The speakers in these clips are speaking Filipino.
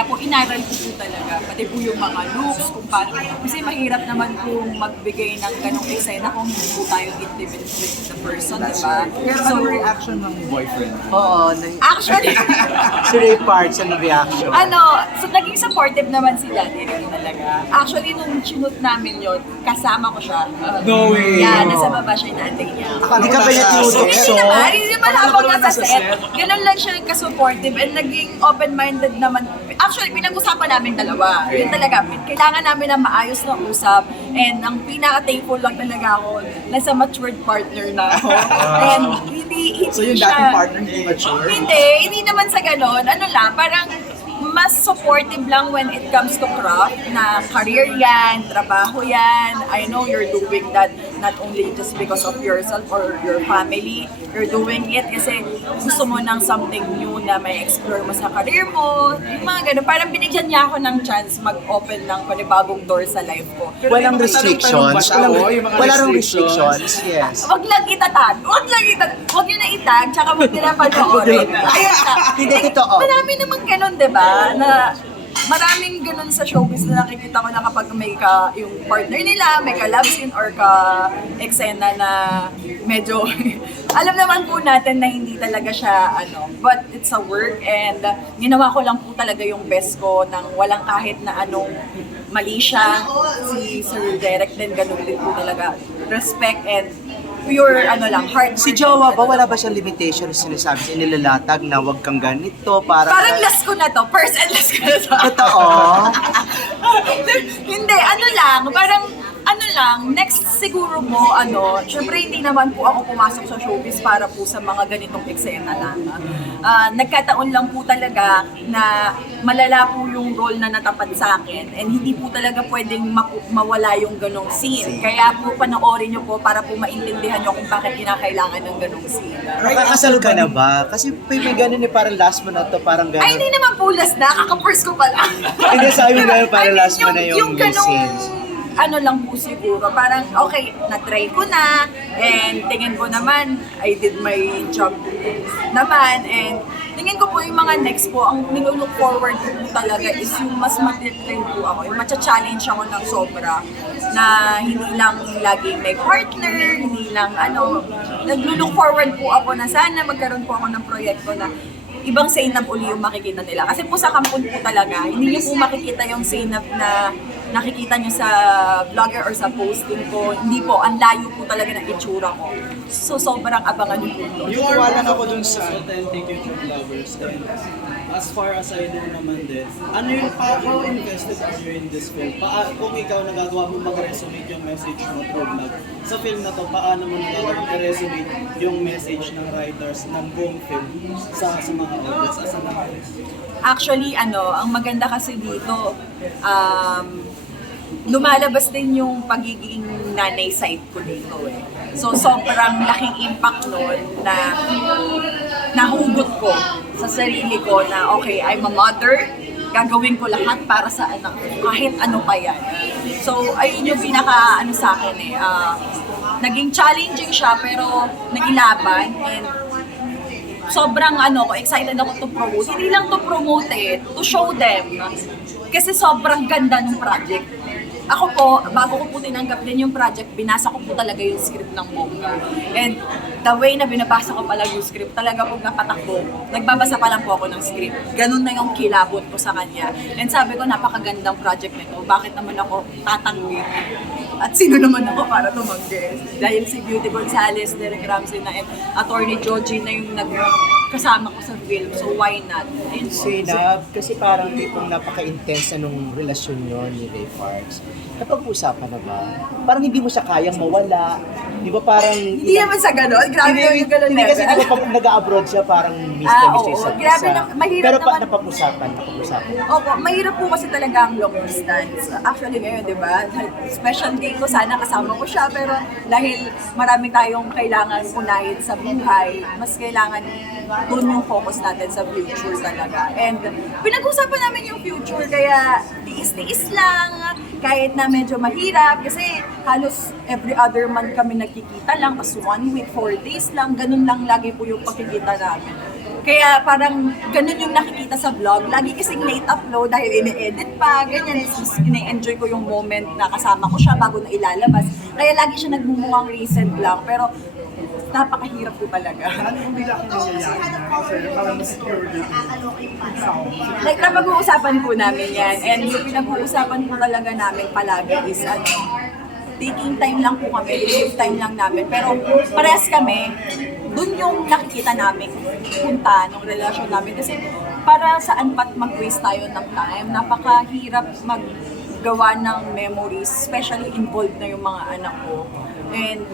Kaya po inaral ko po talaga, pati po yung mga looks, kung paano. Kasi mahirap naman po magbigay ng ganong eksena kung hindi po tayo intimate with the person, di ba? Pero So, ano reaction ng boyfriend? Oo, actually, si Ray Parks, ano reaction? so naging supportive naman si Daddy rin talaga. Actually, nung chinut namin yun, kasama ko siya. No way! Yeah, nasa baba siya, inaantay niya. Hindi ka ba niya Hindi naman habang nasa set. Ganun lang siya ka-supportive and naging open-minded naman. Actually, pinag-usapan namin dalawa. Yun talaga, kailangan namin na maayos na usap. And ang pinaka-thankful lang talaga ako, nasa matured partner na ako. And hindi So yung siya, dating partner hindi mature? hindi naman sa ganon. Ano lang, parang mas supportive lang when it comes to craft na career yan, trabaho yan. I know you're doing that not only just because of yourself or your family. You're doing it kasi gusto mo ng something new na may explore mo sa career mo. Yung mga ganun. Parang binigyan niya ako ng chance mag-open ng panibagong door sa life ko. Walang restrictions. Wala rong restrictions. restrictions, yes. Wag lang itatag. Wag nyo na itag, tsaka wag nyo na panoorin. Ayun na. Hindi, totoo. Marami namang ganun, di ba? Na maraming ganun sa showbiz na nakikita ko na kapag may yung partner nila, may ka-love scene or ka-eksena na medyo, alam naman po natin na hindi talaga siya, but it's a work and ginawa ko lang po talaga yung best ko nang walang kahit na anong mali siya. Si Sir Derek din, ganun din po talaga. Respect and pure hard Si work. Jowa ba, wala ba siyang limitation na sinasabi sa nilalatag na wag kang ganito, Parang last ko na to, first and last ko na to. Totoo. Hindi, next siguro mo, syempre hindi naman po ako pumasok sa showbiz para po sa mga ganitong eksena lang. Nagkataon lang po talaga na malala po yung role na natapat sa akin and hindi po talaga pwedeng mawala yung ganong scene. Kaya po panoorin nyo po para po maintindihan nyo kung bakit kinakailangan ng ganong scene. Nakakasal ka na ba? Kasi may ganun parang last mo na to, parang ganun. Ay, hindi naman po last na, kaka-first ko pa lang. Hindi, sabi mo ganun, parang last mo na yung ganong, scenes. lang po siguro, parang okay, na-try ko na and tingin ko naman, I did my job naman and tingin ko po yung mga next po, ang nilook forward ko po talaga is yung mas mag-train po ako, yung matcha-challenge ako ng sobra na hindi lang lagi may partner, hindi lang nag-look forward po ako na sana magkaroon po ako ng proyekto na ibang Zainab uli yung makikita nila. Kasi po sa kampun po talaga, hindi niyo po makikita yung Zainab na nakikita niyo sa vlogger or sa posting ko. Hindi po, ang layo po talaga ng itsura ko. So sobrang abangan niyo po ito. Yung wala ako dun sa authentic YouTube lovers and as far as I know naman din, how invested are you in this film? Kung ikaw nagagawa mo mag-resonate yung message mo through vlog, sa film na to, paano mo nagagawa i-resonate yung message ng writers ng buong film sa mga audience as an artist? Actually, ang maganda kasi dito, lumalabas din yung pagiging nanay side ko dito eh. So sobrang laking impact nun na nahugot ko sa sarili ko na okay, I'm a mother, gagawin ko lahat para sa anak ko, kahit ano pa yan. So ayun yung pinaka sa akin eh. Naging challenging siya pero nagilaban and sobrang excited ako to promote. Hindi lang to promote to show them. Kasi sobrang ganda ng project. Ako po, bago ko po tinanggap din yung project, binasa ko po talaga yung script ng bongga. And the way na binabasa ko pala yung script, talaga pong napatakbo. Nagbabasa pa lang po ako ng script. Ganun na yung kilabot ko sa kanya. And sabi ko, napakagandang project nito. Bakit naman ako tatanggi? At sino naman ako para tumanggi? Dahil si Beauty Gonzales, Derek Ramsey na, and Attorney Joji na yung kasama ko sa film. So why not? Ayun po. Zainab, kasi parang tipong napaka-intense na nung relasyon nyo ni Ray Parks. Napag-usapan na ba? Parang hindi mo siya kayang mawala. Di ba parang... Hindi naman sa gano'n. Grabe yung gano'n Hindi kasi level. di ba pag nag-abroad siya parang miss-na-miss oo. sa Grabe na, mahirap Pero naman. napag-usapan. Opo, mahirap po kasi talaga ang long distance. Actually ngayon, di ba? Special day ko, sana kasama ko siya. Pero dahil marami tayong kailangan unahin sa buhay, mas kailangan doon yung focus natin sa future talaga. And pinag-usapan namin yung future, kaya tiis-tiis lang, kahit na medyo mahirap. Kasi halos every other month kami nagkikita lang, as 1 week, 4 days lang, ganun lang lagi po yung pagkikita namin. Kaya parang ganun yung nakikita sa vlog. Lagi kasing late upload dahil ini-edit pa, ganyan. Ine-enjoy ko yung moment na kasama ko siya bago na ilalabas. Kaya lagi siya nagmumukhang recent lang. Pero napakahirap po talaga. Like, napag-uusapan po namin yan. And yung pinag-uusapan po talaga namin palagi is taking time lang po kami, give time lang namin. Pero parehas kami, dun yung nakikita namin punta ng relasyon namin. Kasi para saan pat mag-waste tayo ng time, napakahirap maggawa ng memories, especially involved na yung mga anak ko. And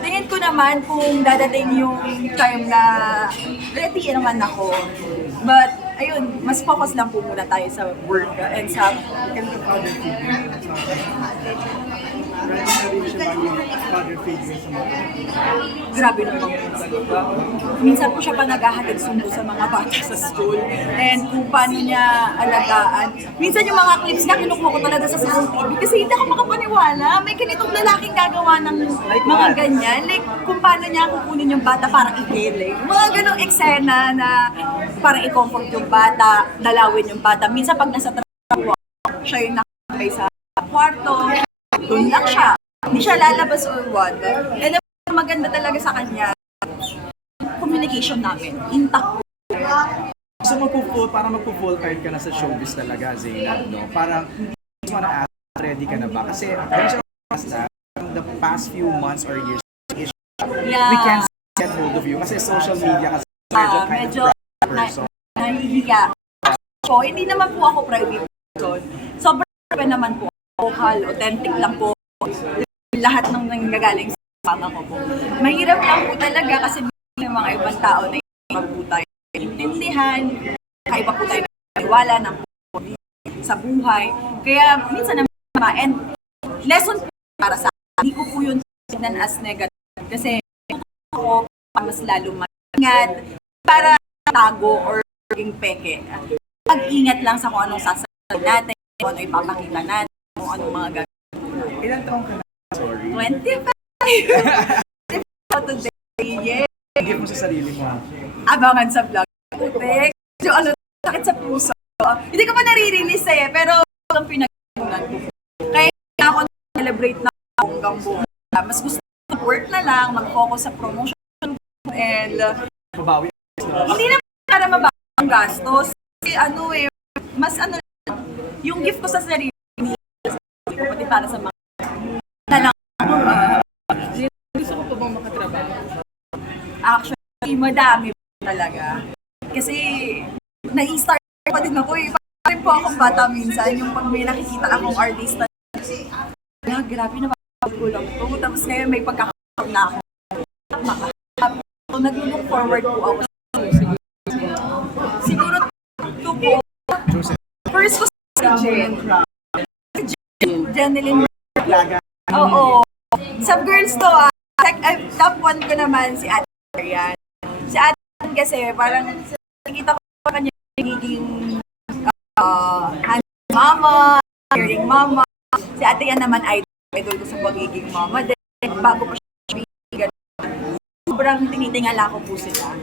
tingin ko naman kung dadating yung time na ready naman ako. But ayun, mas focus lang po muna tayo sa work and sa grabe naman po. Minsan po siya pa naghahatid sundo sa mga bata sa school. And kung paano niya alagaan. Minsan yung mga clips na kinukuha ko talaga sa CCTV kasi hindi ako makapaniwala. May ganitong lalaking gagawa ng mga ganyan. Like kung paano niya kukunin yung bata para i-healing. Mga ganong eksena na parang i-comfort yung bata, dalawin yung bata. Minsan pag nasa trabaho, siya yung nakakabay sa kwarto. Doon lang siya. Hindi siya lalabas or what. And ang maganda talaga sa kanya, communication namin. Intact. So parang magpo-full time ka na sa showbiz talaga, Zainab, no? Parang, just wanna ask, ready ka na ba? Kasi, medyo the past few months or years, Yeah. we can't get hold of you. Kasi social media kasi medyo kind Medyo of person. nahihiya. So, hindi naman po ako private person. Sobrang open naman po. Vocal, authentic lang po. Lahat ng nanggagaling sa mama ko po. Mahirap lang po talaga kasi may mga ibang tao na iba po tayo intindihan, kaiba po tayo naniwala ng sa buhay. Kaya minsan naman, and lesson po para sa akin, hindi ko po yun tignan as negative. Kasi ako mas lalo mag-ingat para tago or maging peke. Mag-ingat lang sa kung anong sasabihin natin, kung ano ipapakita natin, kung anong mga gagawin. Ilan taong ka na? Sorry. 25! Today, yeah. Give mo sa sarili mo. Abangan sa vlog. Medyo sakit sa puso. Hindi ko pa nare-release pero ang pinag-iunan ko. Kaya ako celebrate na hanggang buong. Mas gusto ko work na lang, mag-focus sa promotion and Mabawi. hindi naman para mabawi ang gastos. Kasi mas yung gift ko sa sarili, pati para sa mga na lang. Gusto ko pa bang makatrabaho? Actually, madami talaga. Kasi, na-start pa din ako eh. Parang po akong bata minsan, yung pag may nakikita akong artista. Grabe na ko lang to. Tapos ngayon may pagkakataon na ako. So, nag-look forward po ako. Siguro, ito po. First ko si Jen. Jeneline. Oo. Sub girls to top 1 ko naman si Ate Marian. Si Ate Marian kasi parang nakikita ko pa kanya nagiging mama, caring mama. Si Ate yan naman idol ko sa pagiging mama. Then bago pa siya bigan, sobrang tinitingala ko po sila.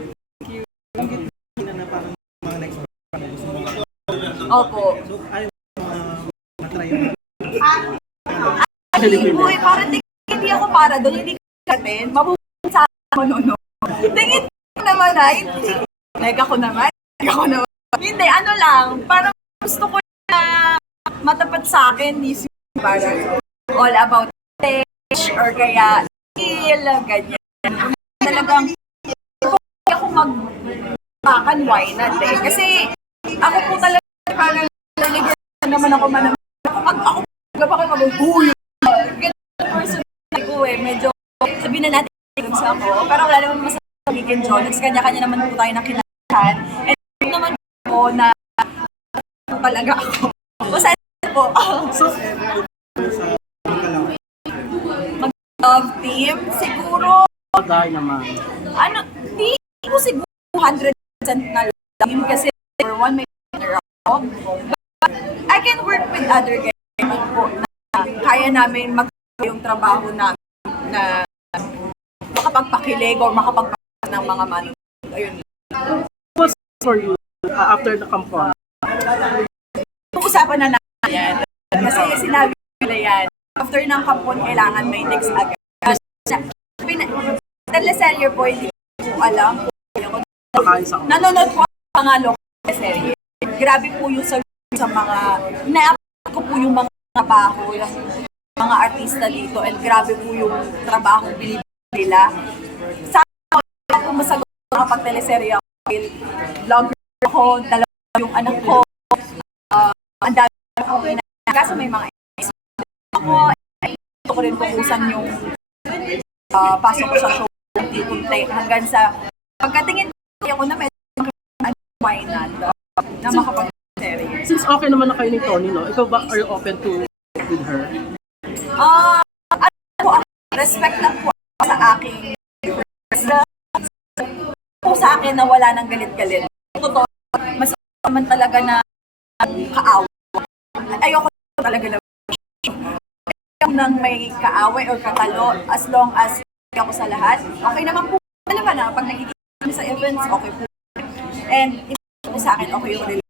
Opo. Uy, parang hindi ako para doon, hindi katin, mabubuhay sa manonood. Tingin ko naman hindi. Ako naman. Hindi, lang, parang gusto ko na matapat sa akin, is parang all about touch, or kaya skill, ganyan. Talagang, kung ako magpakan, why not eh? Kasi, ako po talaga, parang naligyan naman ako pag ako mag-uy, person ko medyo sabihin na natin ako, pero wala naman masama sa pagiging Jonex, kanya-kanya naman po tayo ng kinakahan. And naman po na talaga ako. Masaya po. Mag-love team, siguro, di ko siguro 100% na love team kasi for one, may partner ako. But I can work with other guys po na kaya namin yung trabaho namin na makapagpakilig o makapagpakilig ng mga manonood. Ayun. for you after the campaign? Usapan na natin yan. Kasi sinabi nila yan. After ng kampon, kailangan may next agad. Teleserye po, hindi ko alam. Nanonood po ang mga local serye. Grabe po yung sa mga, ina-upload ko po yung mga trabaho, yung mga artista dito, and grabe po yung trabaho binibigay nila. Sa akin po masagot kapag teleserye ako, vlogger ako, dalawa yung anak ko, ang dami akong kaso may mga ako, ito ko rin pupusan yung pasok ko sa show hanggang sa pagkatingin ako na medyo why not na makapag-serye. Since okay naman na kayo ni Tony, no? Ikaw ba, are you open to with her? Respect lang po sa aking po sa akin na wala nang galit-galit. Totoo, mas naman talaga na kaawa. Ayoko talaga na nang may kaaway or katalo, as long as ako sa lahat, okay naman po. Alam ba na, pag nagiging sa events, okay po. And ito po sa akin, okay yung